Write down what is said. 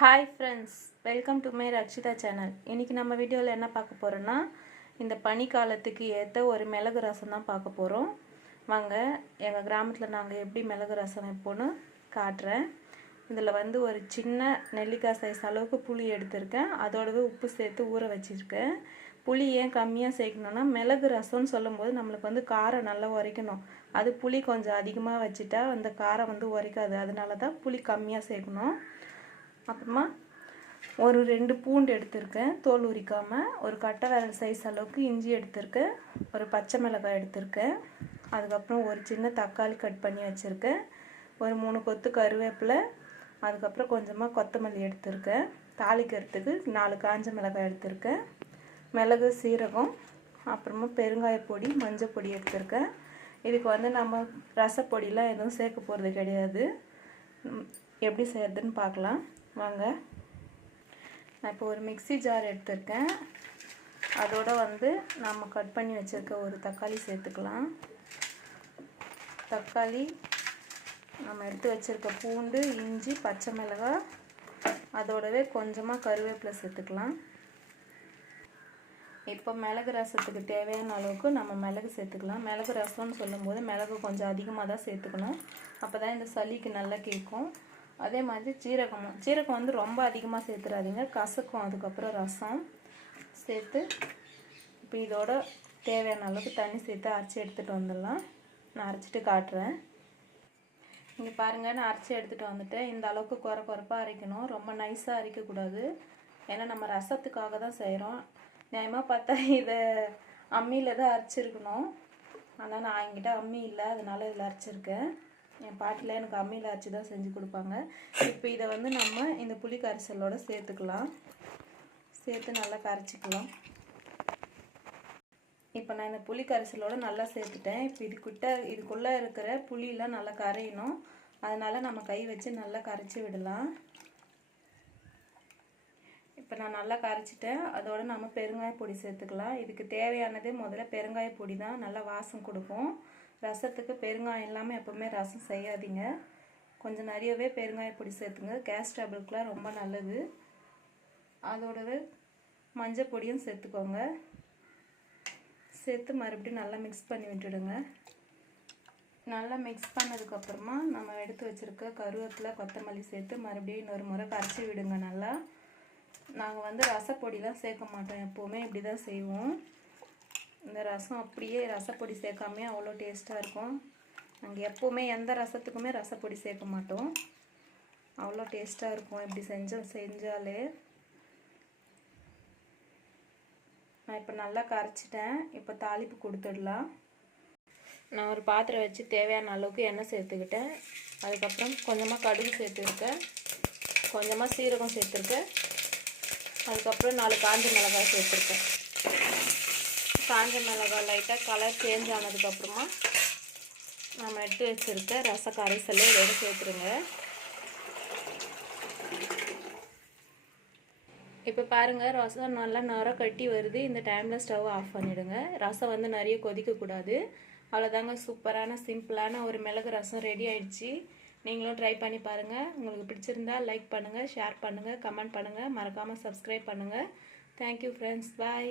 Hi friends welcome to my Rakshitha channel இன்றைக்கி நம்ம வீடியோவில் என்ன பார்க்க போகிறோன்னா இந்த பனிக்காலத்துக்கு ஏற்ற ஒரு மிளகு ரசம் தான் பார்க்க போகிறோம் வாங்க எங்கள் கிராமத்தில் நாங்கள் எப்படி மிளகு ரசம் வைப்போன்னு காட்டுறேன். இதில் வந்து ஒரு சின்ன நெல்லிக்காய் சைஸ் அளவுக்கு புளி எடுத்திருக்கேன். அதோடவே உப்பு சேர்த்து ஊற வச்சுருக்கேன். புளி ஏன் கம்மியாக சேர்க்கணுன்னா மிளகு ரசம்னு சொல்லும்போது நம்மளுக்கு வந்து காரம் நல்லா உரைக்கணும். அது புளி கொஞ்சம் அதிகமாக வச்சுட்டா அந்த காரம் வந்து உரைக்காது. அதனால தான் புளி கம்மியாக சேர்க்கணும். அப்புறமா ஒரு ரெண்டு பூண்டு எடுத்திருக்கேன். தோல் உரிக்காமல் ஒரு கட்டை விரல் சைஸ் அளவுக்கு இஞ்சி எடுத்திருக்கேன். ஒரு பச்சை மிளகாய் எடுத்திருக்கேன். அதுக்கப்புறம் ஒரு சின்ன தக்காளி கட் பண்ணி வச்சுருக்கேன். ஒரு மூணு கொத்து கருவேப்பிலை அதுக்கப்புறம் கொஞ்சமாக கொத்தமல்லி எடுத்திருக்கேன். தாளிக்கிறதுக்கு நாலு காஞ்ச மிளகாய் எடுத்திருக்கேன். மிளகு சீரகம் அப்புறமா பெருங்காய பொடி மஞ்சள் பொடி எடுத்திருக்கேன். இதுக்கு வந்து நம்ம ரசப்பொடிலாம் எதுவும் சேர்க்க போகிறது கிடையாது. எப்படி செய்யறதுன்னு பார்க்கலாம். வாங்க. நான் இப்போ ஒரு மிக்ஸி ஜார் எடுத்திருக்கேன். அதோட வந்து நம்ம கட் பண்ணி வச்சுருக்க ஒரு தக்காளி சேர்த்துக்கலாம். தக்காளி நம்ம எடுத்து வச்சுருக்க பூண்டு இஞ்சி பச்சை மிளகாய் அதோடவே கொஞ்சமாக கருவேப்பிலை சேர்த்துக்கலாம். இப்போ மிளகு ரசத்துக்கு தேவையான அளவுக்கு நம்ம மிளகு சேர்த்துக்கலாம். மிளகு ரசம்னு சொல்லும்போது மிளகு கொஞ்சம் அதிகமாக தான் சேர்த்துக்கணும். அப்போ தான் இந்த சளிக்கு நல்லா கேட்கும். அதே மாதிரி சீரகமும். சீரகம் வந்து ரொம்ப அதிகமாக சேர்த்துறாதீங்க. கசக்கும் அதுக்கப்புறம் ரசம் சேர்த்து இப்போ இதோட தேவையான அளவுக்கு தண்ணி சேர்த்து அரைச்சி எடுத்துகிட்டு வந்துடலாம். நான் அரைச்சிட்டு காட்டுறேன். இங்கே பாருங்கள் நான் அரைச்சி எடுத்துகிட்டு வந்துட்டேன். இந்த அளவுக்கு குறை குறைப்பாக அரைக்கணும். ரொம்ப நைஸாக அரைக்கக்கூடாது. ஏன்னா நம்ம ரசத்துக்காக தான் செய்கிறோம் நியாயமாக பார்த்தா இதை அம்மியில் தான் அரைச்சிருக்கணும். ஆனால் நான் என்கிட்ட அம்மி இல்லை. அதனால இதில் அரைச்சிருக்கேன். என் பாட்டில் எனக்கு அம்மியில் அரைச்சி தான் செஞ்சு கொடுப்பாங்க. இப்போ இதை வந்து நம்ம இந்த புளி கரைசலோடு சேர்த்துக்கலாம். சேர்த்து நல்லா கரைச்சிக்கலாம். இப்போ நான் இந்த புளி கரைசலோடு நல்லா சேர்த்துட்டேன். இப்போ இதுக்கிட்ட இதுக்குள்ளே இருக்கிற புளியெலாம் நல்லா கரையணும். அதனால் நம்ம கை வச்சு நல்லா கரைச்சி விடலாம். இப்போ நான் நல்லா கரைச்சிட்டேன். அதோட நம்ம பெருங்காய பொடி சேர்த்துக்கலாம். இதுக்கு தேவையானது முதல்ல பெருங்காய பொடி தான் நல்லா வாசம் கொடுக்கும். ரசத்துக்கு பெருங்காயம் இல்லாமல் எப்போவுமே ரசம் செய்யாதீங்க. கொஞ்சம் நிறையவே பெருங்காய பொடி சேர்த்துங்க. கேஸ் டேபிளுக்குலாம் ரொம்ப நல்லது. அதோடவே மஞ்சள் பொடியும் சேர்த்துக்கோங்க. சேர்த்து மறுபடியும் நல்லா மிக்ஸ் பண்ணி விட்டுடுங்க. நல்லா மிக்ஸ் பண்ணதுக்கப்புறமா நம்ம எடுத்து வச்சுருக்க கருவேப்பிலை கொத்தமல்லி சேர்த்து மறுபடியும் இன்னொரு முறை கரைச்சி விடுங்க நல்லா. நாங்கள் வந்து ரசப்பொடிலாம் சேர்க்க மாட்டோம். எப்போவுமே இப்படி தான் செய்வோம். இந்த ரசம் அப்படியே ரசப்பொடி சேர்க்காமே அவ்வளோ டேஸ்ட்டாக இருக்கும். நாங்கள் எப்போவுமே எந்த ரசத்துக்குமே ரசப்பொடி சேர்க்க மாட்டோம். அவ்வளோ டேஸ்ட்டாக இருக்கும் இப்படி செஞ்ச செஞ்சாலே. நான் இப்போ நல்லா கரைச்சிட்டேன். இப்போ தாளிப்பு கொடுத்துடலாம். நான் ஒரு பாத்திரம் வச்சு தேவையான அளவுக்கு எண்ணெய் சேர்த்துக்கிட்டேன். அதுக்கப்புறம் கொஞ்சமாக கடுகு சேர்த்துருக்கேன். கொஞ்சமாக சீரகம் சேர்த்துருக்கேன். அதுக்கப்புறம் நாலு காஞ்ச மிளகாய் சேர்த்துருக்கேன். காஞ்ச மிளகாய் லைட்டாக கலர் சேஞ்ச் ஆனதுக்கப்புறமா நம்ம எடுத்து வச்சுருக்க ரச கரைசல் இதோட சேர்த்துருங்க. இப்போ பாருங்கள் ரசம் நல்லா நுர கட்டி வருது. இந்த டைமில் ஸ்டவ் ஆஃப் பண்ணிவிடுங்க ரசம் வந்து நிறைய கொதிக்கக்கூடாது அவ்வளோதாங்க சூப்பரான சிம்பிளான ஒரு மிளகு ரசம் ரெடி ஆயிடுச்சு. நீங்களும் ட்ரை பண்ணி பாருங்கள் உங்களுக்கு பிடிச்சிருந்தா லைக் பண்ணுங்கள் ஷேர் பண்ணுங்கள் கமெண்ட் பண்ணுங்கள் மறக்காமல் சப்ஸ்கிரைப் பண்ணுங்கள் தேங்க்யூ ஃப்ரெண்ட்ஸ் பாய்